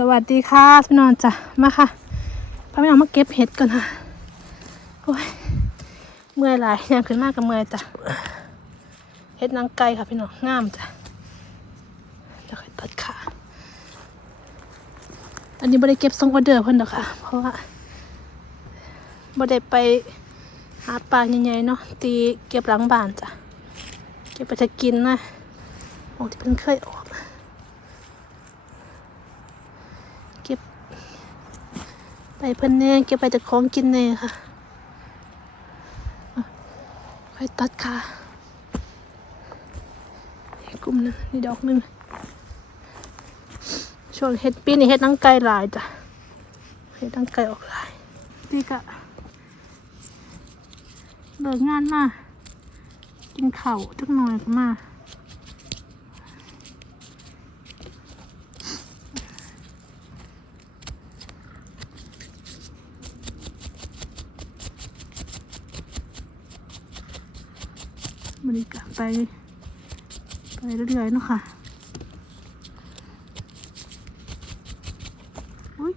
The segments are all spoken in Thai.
สวัสดีค่ะพี่นอนจ้ะมาค่ะพาพี่นอนมาเก็บเห็ดกันค่ะโอ้ยเมื่อยหลายยังขึ้นมากกับเมื่อยจ้ะเห็ดนางไก่ค่ะพี่น้องงามจ้ะเดี๋ยวค่อยตัดขาอันนี้ไม่ได้เก็บทรงออเดอร์เพิ่นดอกค่ะ เพราะว่าไม่ได้ไปหาปลาใหญ่ๆเนาะตีเก็บหลังบ้านจ้ะเก็บไปจะกินนะมองที่เพิ่นเคยออกบ ไปเพิ่นแน่เก็บไปจากของกินแน่ค่ะไปตัดขาอีกกลุ่มนึงนี่ดอกนึงช่วงเฮ็ดปีนี่เฮ็ดนังไก่หลายจ้ะเฮ็ดนังไก่ออกหลายพี่กะเลิกงานมากินข้าวจักหน่อยก็มา บริการไป ไปเรื่อยๆเนาะค่ะอุ๊ย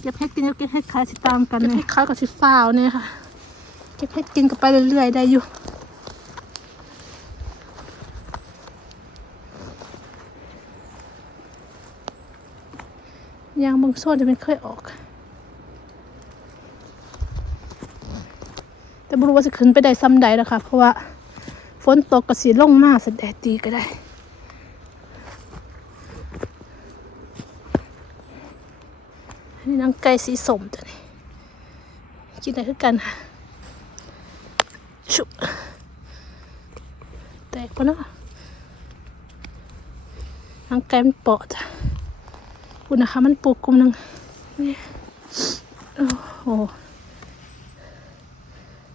เก็บเห็ดกินกับเก็บเห็ดขายสิตามกันเนี่ยขายกับสิฟ้าวเนี่ยค่ะ เก็บเห็ดกินกันไปเรื่อยๆได้อยู่ ยางบางส่วนจะไม่เคยออก แต่ไม่รู้ว่าจะขึ้นไปได้ซ้ำใดแล้วค่ะเพราะว่าฝนตกกับสีลงมาสแดดดีก็ได้อันนี้นางไก่สีสมตัวนี้กินได้คือกันค่ะชุบแตกปะเนาะนางไก่มันเปาะจ้ะ คุณนะคะ มันปลูกกลุ่มหนึ่งนี่โอ้โห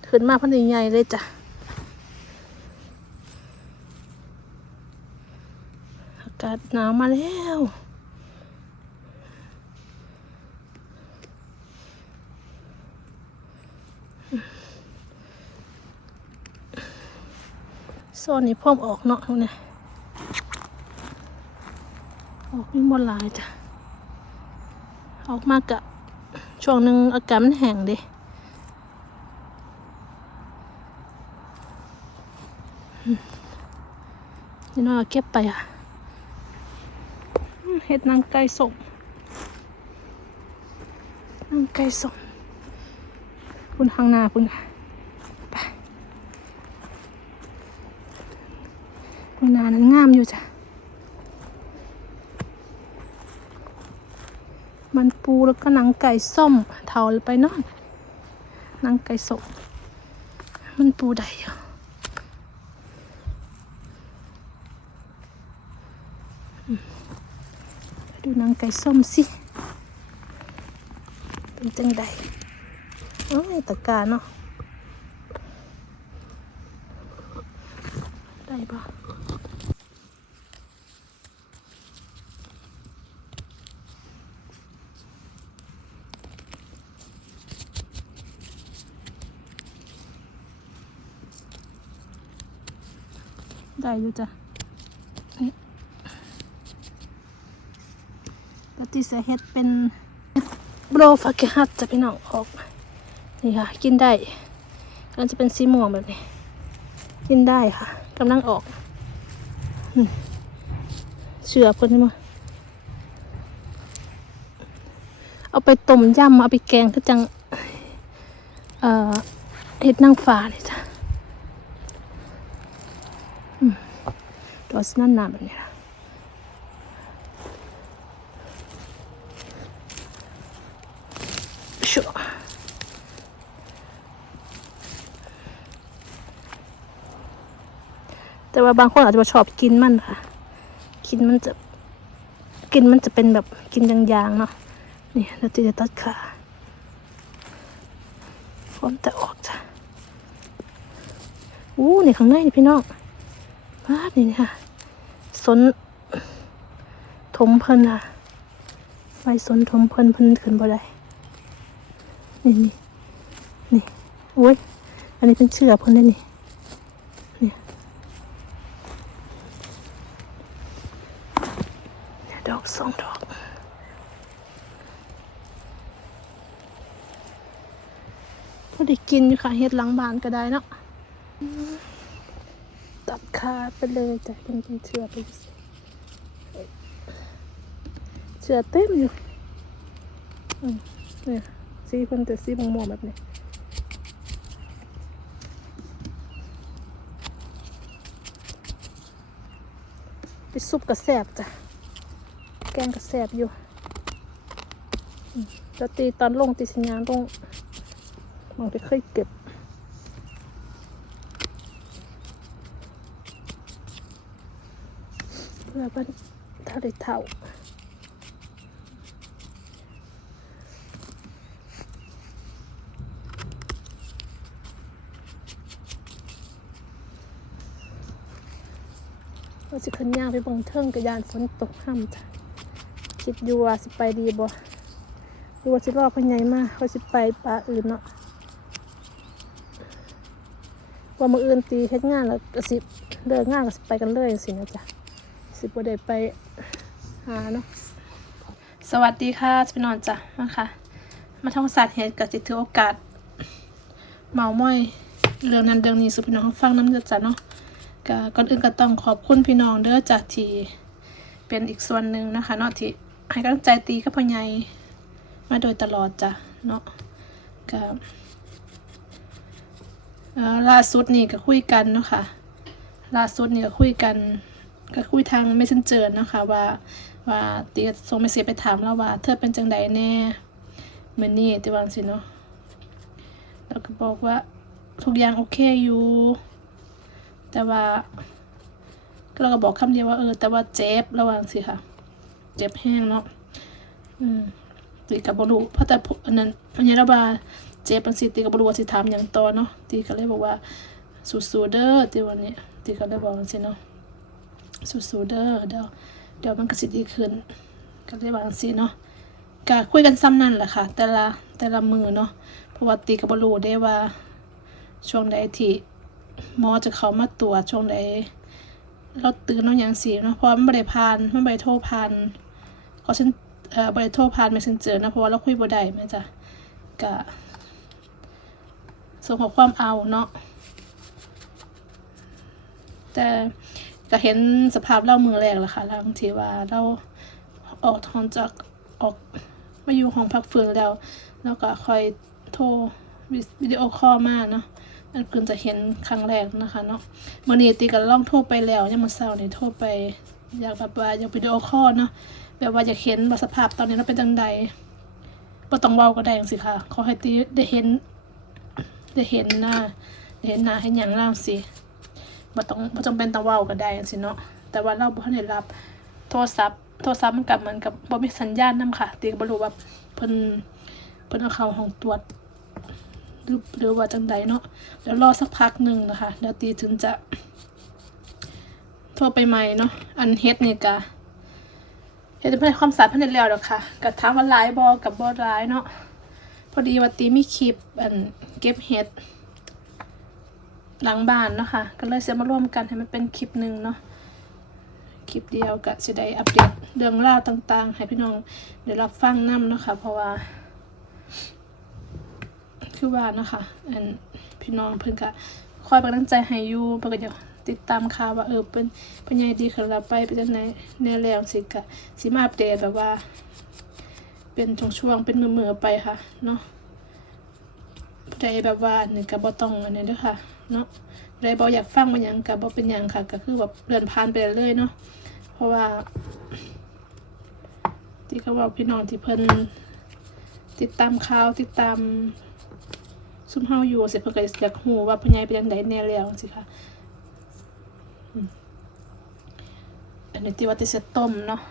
ขึ้นมาพันธุ์ใหญ่เลยจ้ะอากาศหนาวมาแล้วโซนนี้พ่อมออกเนาะตรงนี้ออกมีหมดหลายจ้ะ ออกมากะช่วงหนึ่งอากาศมันแห้งดินี่น้อยเอเก็บไปอะเห็ดนางไก่สมนางไก่สมคุณข้างหน้าคุณค่ะไปคุณนานั้นงามอยู่จ้ะ มันปูแล้วก็หนังไก่ส้มเทาไปเนอนหนังไก่ส้มมันปูใดอยู่ดูหนังไก่ส้มสิเป็นจังใดโอ้ยตะการเนาะได้ปะ ได้อยู่จ้ะนี่ปฏิเสธเฮ็ดเป็นโบรฟักเกฮัตจะพี่น้องออก นี่ค่ะ กินได้กำลังจะเป็นสีม่วงแบบนี้ กินได้ค่ะกำลังออกเชื่อเพิ่นมาเอาไปต้มยำเอาไปแกงก็จัง เอ่อเห็ดนางฟ้าเลยจ้ะ ตัวสนั่นหนาแบบนี้นะชัวแต่ว่าบางคนอาจจะชอบกินมันค่ะ กินมันจะ กินมันจะเป็นแบบกินยางๆเนาะ นี่เราจะตัดขาพร้อมแต่ออกจ้ะอู้นี่ข้างในนี่พี่น้องวาดนี่ค่ะ สนถมเพิ่นค่ะไฟสนถมเพิ่นเพิ่นขึ้นบ่ได้นี่นี่นี่โอ้ยอันนี้เป็นเชือกเพิ่นได้นี่เนี่ยดอกสองดอกพอด้กินอยู่ค่ะเฮ็ดหลังบานก็ได้เนาะ ตัดขาไปเลยจ้ะเป็นเป็นเชือไปสิเชือเต็มอยู่อืมเนี่ยสีเพิ่นแต่สีม่วงๆแบบนี้ไปซุปกระแสบจ้ะ แกงกระแสบอยู่จะตีตอนลงตีสัญญาณลงมันไปเคยเก็บ เพื่อ บ้านทะเลเท่าเราสิขึ้นย่างไปบังเทิงกระยานฝนตกห้ำจ้ะคิดอยู่ว่าสิไปดีบ่หรือว่าสิรอเพิ่นใหญ่มากเขาสิไปป่าอื่นเนาะว่ามืออื่นตีเฮ็ดงานแล้วก็สิเลิกงานก็สิไปกันเลยจังซี่นะจ๊ะ สิบ่ได้ไปหาเนาะสวัสดีค่ะพี่นอนจ้ะมาค่ะมาท่องศาสตร์เฮ็ดก็สิถือโอกาส เมาม้อยเรื่องนั้นเรื่องนี้สู่พี่น้องฟังน้ำจ้ะเนาะก่อนอื่นก็ต้องขอบคุณพี่น้องเด้อจากที่เป็นอีกส่วนหนึ่งนะคะเนาะที่ให้กำลังใจตีกับพ่อใหญ่มาโดยตลอดจ้ะเนาะก็เอ่อล่าสุดนี่ก็คุยกันเนาะค่ะล่าสุดนี่ก็คุยกัน ก็คุยทาง messenger เนะคะว่าว่าตีก็ส่งเมสเซจไปถามเราว่า เธอเป็นจังใดแน่เหมือนนี่ที่วาจังสิเนาะแล้วก็บอกว่าทุกอย่างโอเคอยู่ แต่ว่าเราก็บอกคำเดียวว่าเออ แต่ว่าเจ็บระวังสิค่ะ เจ็บแห้งเนาะอืมตีกับบรูเพราะแต่อันนั้นอันนี้เราบาเจ็บปันสิตีกับบรูว่าสิถามอย่างต่อเนาะตีก็เลยบอกว่าสู้ๆเด้อตีวันนี้ตีก็เลยบอกจังสิเนาะ สู้ๆเด้อเดี๋ยวเดี๋ยวมันก็สิดีขึ้นก็เลยบอกจังสิเนาะก็คุยกันซ้ำนั่นแหละค่ะ แต่ละแต่ละมือเนาะเพราะว่าตีกับบรูได้ว่า ช่วงใดที่หมอจะเขามาตรวจช่วงใดเราตื่นเนาะอย่างสีเนาะเพราะมันบริพานมันบริโทรพานเขาฉันเอ่อบริโทรพาน messenger นะเพราะว่าเราคุยบ่ได้แม่จ้ะกะส่งข้อความเอาเนาะแต่ ก็เห็นสภาพเล่ามือแรกแล้วค่ะหลังที่ว่าเราออกทอนจากออกมาอยู่ห้องพักฟื้นแล้ว แล้วก็ค่อยโทรวิดีโอคอลมาเนาะนั่นเพิ่งจะเห็นครั้งแรกนะคะเนาะมื่อนี้ตีกันล่องโทรไปแล้วยังมาเศร้านี่โทรไปอยากแบบว่าอยากวิดีโอคอลเนาะแบบว่าอยากเห็นว่าสภาพตอนนี้เราเป็นจังใดบ่ต้องเว้าก็ได้จังสิค่ะขอให้ตีได้เห็นได้เห็นหน้าได้เห็นหน้าให้หยังล่างสิ บ่ต้องบ่จำเป็นต้องเว้าก็ได้จังสิเนาะแต่ว่าเราบ่ทันได้รับโทรศัพท์โทรศัพท์มันกลับเหมือนกับบ่มีสัญญาณนํค่ะตีก็บ่รู้ว่าเพิ่นเพิ่นเอาเข้าห้องตรวจหรือหรือว่าจังใดเนาะเดี๋ยวรอสักพักหนึ่งนะคะเดี๋ยวตีถึงจะโทรไปใหม่เนาะอันเฮ็ดนี่กะเฮ็ดเป็นความสะอาดภายในแล้วด้อค่ะกับถามว่าร้ายบอกับบอร้ายเนาะพอดีว่าตีมีคลิปอันเก็บเฮ็ด หลังบ้านเนาะค่ะ ก็เลยเสียมาร่วมกันให้มันเป็นคลิปหนึ่งเนาะ คลิปเดียวก็จะได้อัปเดตเรื่องราวต่าง ๆ ให้พี่น้องได้รับฟังนํเนาะค่ะ เพราะว่า คือว่านะคะอันพี่น้องเพิ่นก็คอยเป็นกำลังใจให้อยู่เพิ่นก็จะติดตามข่าวว่าเออเป็นเป็นยังไงดีขึ้นแล้วไปเป็นจังไดแนวแล้วสิก็สิมาอัปเดตแบบว่า เป็นช่วงๆเป็นมือๆไปค่ะ เนาะผู้ใดแบบว่านนี้ก็บ่ต้องอันนี้ด้อค่ะ เนาะผู้ใดบ่อยากฟังบ่หยังก็บ่เป็นหยังค่ะ ก็คือแบบเลื่อนผ่านไปเรื่อยเนาะเพราะว่า ที่เขาบอกพี่น้องที่เพิ่นติดตามข่าวติดตามซุ่มเฮาอยู่เสร็จเพิ่นก็อยากฮู้ว่าพ่อใหญ่เป็นจังไดแน่แล้วจังซี่ค่ะอันนี้ที่ว่าติเสต้มเนาะ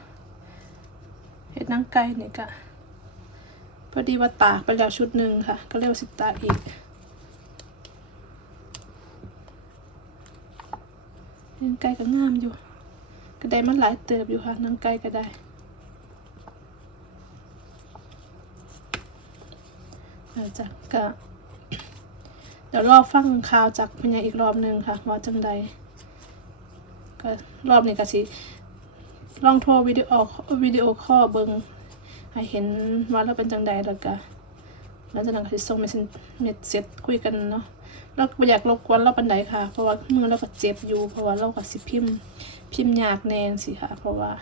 เฮ็ดนังไก่นี่ก็พอดีว่าตากไปแล้วชุดหนึ่งค่ะ ก็เลยกว่าสิตากอีก หนังไก่ก็งามอยู่ก็ได้มันหลายเติบอยู่ค่ะหนังไก่ก็ได้อาจจะก็เดี๋ยวรอฟังข่าวจากพญาอีกรอบหนึงค่ะ ว่าจังใดก็รอบนี้ก็สิลองโทรวิดีโอวิดีโอคอลเบิงให้เห็นว่าเราเป็นจังใดแล้วก็หลังจากนั้นก็สิส่งเมสเมสเซจคุยกันเนาะ เราอยากรบกวนเราปันใดค่ะ เพราะว่ามือเราก็เจ็บอยู่ เพราะว่าเราก็สิพิมพ์ พิมพ์ยากแน่สิค่ะ เพราะว่า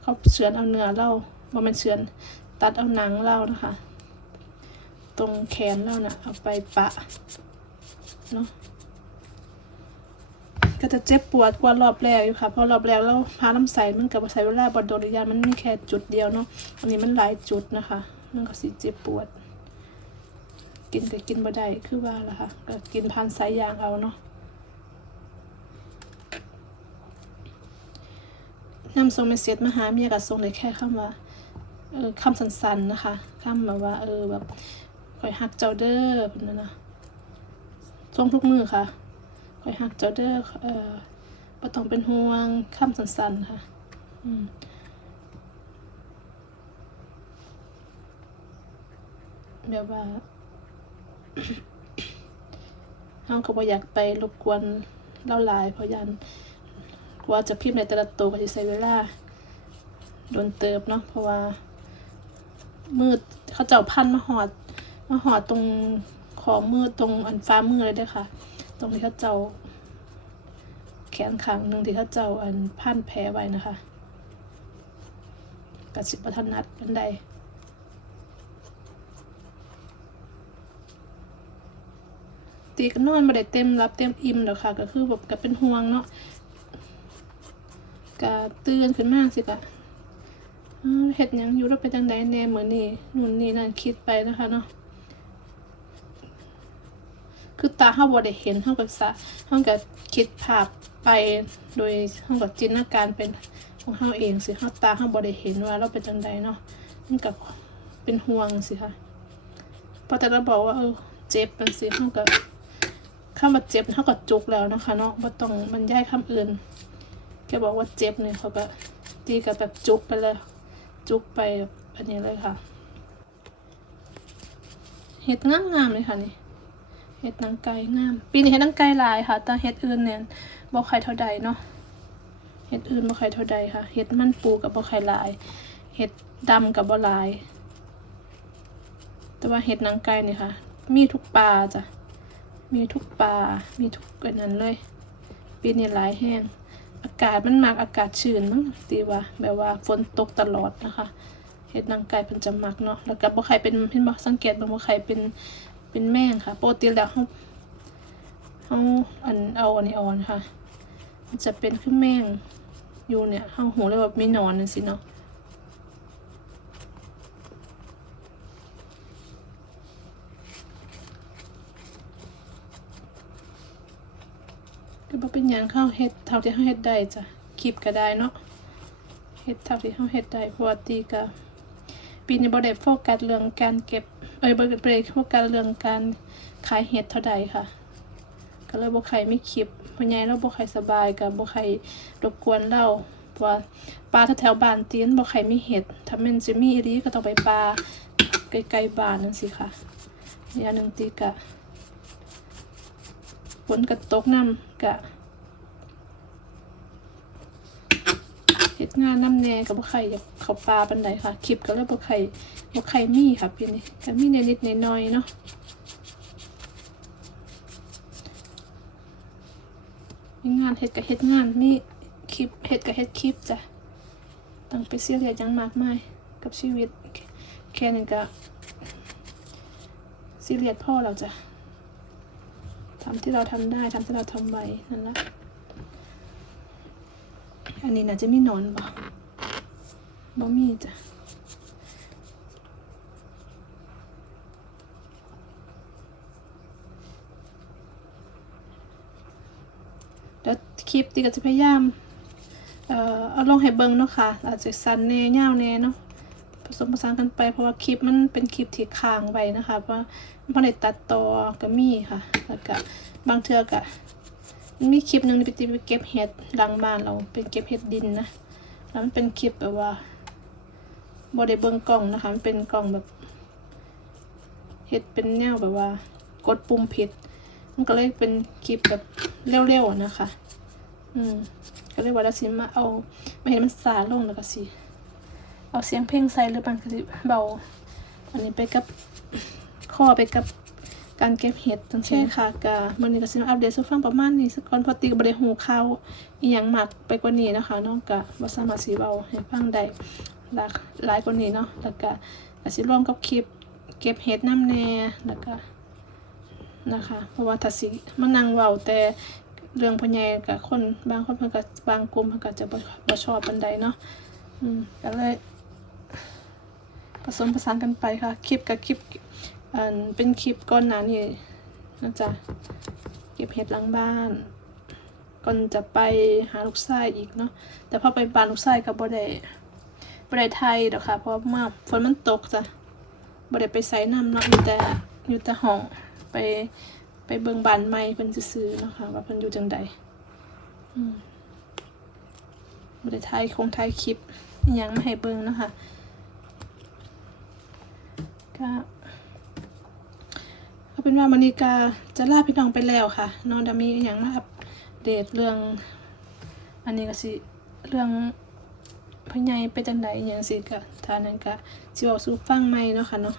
เขาเฉือนเอาเนื้อเราว่ามันเฉือนตัดเอาหนังเรานะคะ ตรงแขนเรานะ่ะเอาไปปะเนาะก็จะเจ็บปวดกว่ารอบแรกอยู่ค่ะเพราะรอบแรกเราพาน้ำใสมันกับใส่เวลาบอดโดนยามันมีแค่จุดเดียวเนาะอันนี้มันหลายจุดนะคะ มันก็สิเจ็บปวด กินก็กินบ่ได้คือว่าล่ะค่ะก็กินพันสายยางเอาเนาะนำส่งเมสเซจมาหาเมียกับส่งได้แค่คำว่าเออคำสั้นๆนะคะคำแบบว่า เออแบบคอยหักเจ้าเด้อแบบนั้นนะส่งทุกมือค่ะคอยหักเจ้าเด้อเออบ่ต้องเป็นห่วงคำสั้นๆค่ะ อืมแบบว่า เราก็บ่อยากไปรบกวนเล่าหลายเพราะยันกว่าจะพิมพ์ในแต่ละตัวก็จะใช้เวลาโดนเติบเนาะเพราะว่ามืดเขาเจ้าพันมาหอดมาหอดตรงขอมือตรงอันฟ้ามือเลยด้วยค่ะ ตรงที่เขาเจ้า แขนขางหนึ่งที่เขาเจ้าอันพันแผลไว้นะคะกระสิบประทนัดบันได ตีกันอนมาได้เต็มรับเต็มอิ่มแล้วค่ะ ก็คือแบบก็เป็นห่วงเนาะก็ตื่นขึ้นมาสิกะเฮ็ดยังอยู่เราเป็นจังไดแน่เหมือนี้นู่นนี่นั่นคิดไปนะคะเนาะคือตาเฮาบ่ได้เห็นเฮาก็สะเฮาก็คิดภาพไปโดยเฮาก็จินตนาการเป็นของเฮาเองสิเฮาตาเฮาบ่ได้เห็นว่าเราเป็นจังไดเนาะมันก็เป็นห่วงสิค่ะพอแต่เราบอกว่าเออเจ็บเป็นสิเฮาก็ คำว่าเจ็บเฮาก็จุกแล้วนะคะเนาะบ่ต้องบรรยายคำอื่นแกบอกว่าเจ็บเนี่ยเขาก็ตีกับแบบจุกไปเลย จุกไปแบบอันนี้เลยค่ะเห็ดงามงามๆเลยค่ะนี่เห็ดนางไก่งาม ปีนี้เห็ดนางไก่ลายค่ะ แต่เห็ดอื่นเนี่ยบ่ใครเท่าใดเนาะเห็ดอื่นบ่ใครเท่าใดค่ะ เห็ดมันปูกับบ่ใครลาย เห็ดดำกับบ่หลาย แต่ว่าเห็ดนางไก่นี่ยค่ะ มีทุกปลาจ้ะ มีทุกปลา มีทุกอันนั้นเลย ปีนี้หลายแห้ง อากาศมันมักอากาศชื้นมั้งตีว่าแบบว่าฝนตกตลอดนะคะเฮ็ดนางไก่เพิ่นจะมักเนาะ แล้วก็บ่ใครเป็นเห็นบ่สังเกตบ่บ่ใครเป็นเป็นแม่งค่ะ โปกติแล้วเฮาเฮาอันเอาอันนี้อาอนค่ะ มันจะเป็นคือแม่งอยู่เนี่ยเฮาหูเลยว่ามีหนอนจังซี่เนาะ ก็บ่เป็นหยังเข้าเฮ็ดเท่าที่เฮาเฮ็ดได้จ้ะคลิปก็ได้เนาะเฮ็ดเท่าที่เฮาเฮ็ดได้เพราะว่าตีก็ปีนี้บ่ได้โฟกัสเรื่องการเก็บเอ้ยบ่ได้โฟกัสเรื่องการขายเฮ็ดเท่าใดค่ะ ก็เลยบ่ใครไม่คลิปพ่อใหญ่เราบ่ใครสบายก็บ่ใครรบกวนเราเพราะว่าปลาแถวๆบ้านตีนบ่ใครมีเห็ดถ้าแม่นสิมีอีหลีก็ต้องไปปลาใกล้ๆบ้านนั่นสิค่ะอย่างนึงตีก็ ฝนก็ตกน้ำก็เฮ็ดงานน้ำแน่ก็บ่ใครอยากเขาปลาปานใดค่ะ คลิปก็เลยบ่ใครบ่ใครมีค่ะพี่นี่ก็มีนิดๆหน่อยเนาะมีงานเฮ็ดกับเฮ็ดงานมีคลิปเฮ็ดกับเฮ็ดคลิปจ้ะต้องไปเสียเรียดยังมากมายกับชีวิต แค่นี้ก็ซีเรียสพ่อเราจ้ะ ทำที่เราทำได้ทำที่เราทำไว้นั่นละอันนี้น่าจะมีนอนบ่บ่มีจ้ะแล้วคลิปตีก็จะพยายาม เอ่อ เอาลงให้เบิ่งเนาะค่ะอาจจะสั้นแน่ยาวแน่เนาะ ผสมผสานกันไป เพราะว่าคลิปมันเป็นคลิปที่ค้างไว้นะคะเพราะบ่ได้ตัดต่อก็มีค่ะ แล้วก็บางเทือก็มันมีคลิปหนึ่งที่ไปติไปเก็บเห็ดหลังบ้านเราเป็นเก็บเห็ดดินนะแล้วมันเป็นคลิปแบบว่าบ่ได้เบิงกล้องนะคะมันเป็นกล้องแบบเฮ็ดเป็นแนวแบบว่า กดปุ่มผิด มันก็เลยเป็นคลิปแบบเร็วๆนะคะ อืมก็เลยว่าเราสิมาเอาไม่เห็นมันสาลงแล้วก็สิ เอาเสียงเพลงใส่หรือมันก็สิเบา อันนี้ไปกับข้อไปกับการเก็บเห็ดจังเช่นค่ะกะมื้อนี้ก็สิมาอัปเดตสู่ฟังประมาณนี้สักก่อนเพอตีก็บ่ได้ฮู้ข่าวอีหยังมากไปกว่านี้นะคะเนาะก็บ่สามารถสิเว้าให้ฟังได้หลากหลายกว่านี้เนาะแล้วก็ก็สิรวมกับคลิปเก็บเห็ดน้ำแน่แล้วก็นะคะ เพราะว่าถ้าสิมานั่งเว้าแต่เรื่องพ่อใหญ่กับคนบางคนเพิ่นก็บางกลุ่มเพิ่นก็จะบ่บ่ชอบปานใดเนาะอืมก็เลย ผสมผสานกันไปค่ะ คลิปกับคลิปเป็นคลิปก้อนหนานี่นะจ๊ะเก็บเห็ดหลังบ้าน ก่อนจะไปหาลูกชายอีกเนาะแต่พอไปบานลูกชายก็บ่ได้บ่ได้ไทยเดอค่ะเพราะว่ามาฝนมันตกจ้ะบ่ได้ไปไสน้ำเนาะอยู่แต่อยู่แต่ห้องไปไปเบิ่งบ้านใหม่เพิ่นซื่อเนาะค่ะว่าเพิ่นอยู่จังใดอืมบ่ได้ถ่ายคงถ่ายคลิปอิหยังมาให้เบิ่งเนาะค่ะ ก็เอาเป็นว่ามณีกาจะลาพี่น้องไปแล้วค่ะนอนดามีอย่างมาอัปเดตเรื่อง อันนี้ก็สิเรื่องพอใหญไปจังไดอย่างสิก็ทานั้นก็สิเว้าสู่ฟังใหม่เนาะค่ะเนาะ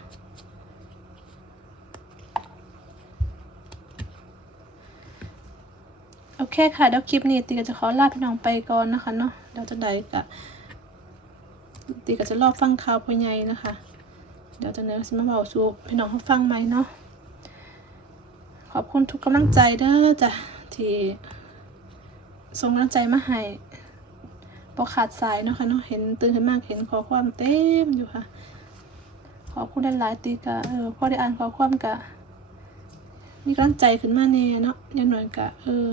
โอเคค่ะเดี๋ยวคลิปนี้ตีก็จะขอลาพี่น้องไปก่อนนะคะเนาะเดี๋ยวจังไดก็ตีก็จะรอฟังข่าวพ่อใหญ่นะคะ เดี๋ยวจะเนื้อสิมาเบาสู่พี่น้องเขาฟังไหมเนาะขอบคุณทุกกำลังใจเด้อจ้ะที่ส่งกำลังใจมาให้บอขาดสายเนาะค่ะเนาะเห็นตื่นขึ้นมากเห็นขอความเต็มอยู่ค่ะ ขอบคุณหลายๆตีกะเออพอได้อ่านขอความกะมีกำลังใจขึ้นมาแน่เนาะอยังหน่อยกะเออ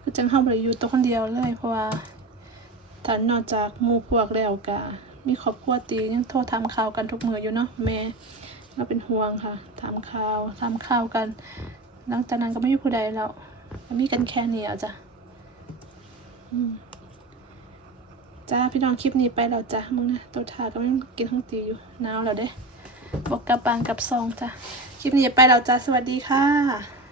คือจังเข้าไปอยู่ตัวคนเดียวเลย เพราะว่าถ้านอกจากมู่พวกแล้วกะ มีครอบครัวตียังโทรทำข่าวกันทุกมืออยู่เนาะแม่ก็เป็นห่วงค่ะทำข่าวทำข่าวกัน หลังจากนั้นก็ไม่มีผู้ใดแล้วมีกันแค่นี้อะจ้ะจ้าพี่น้องคลิปนี้ไปแล้วจ้ะมึงนะตัวทาก็ไม่กินข้างตีอยู่หนาวแล้วเด้บอกกลับปางกับซองจ้ะคลิปนี้ไปแล้วจ้าสวัสดีค่ะ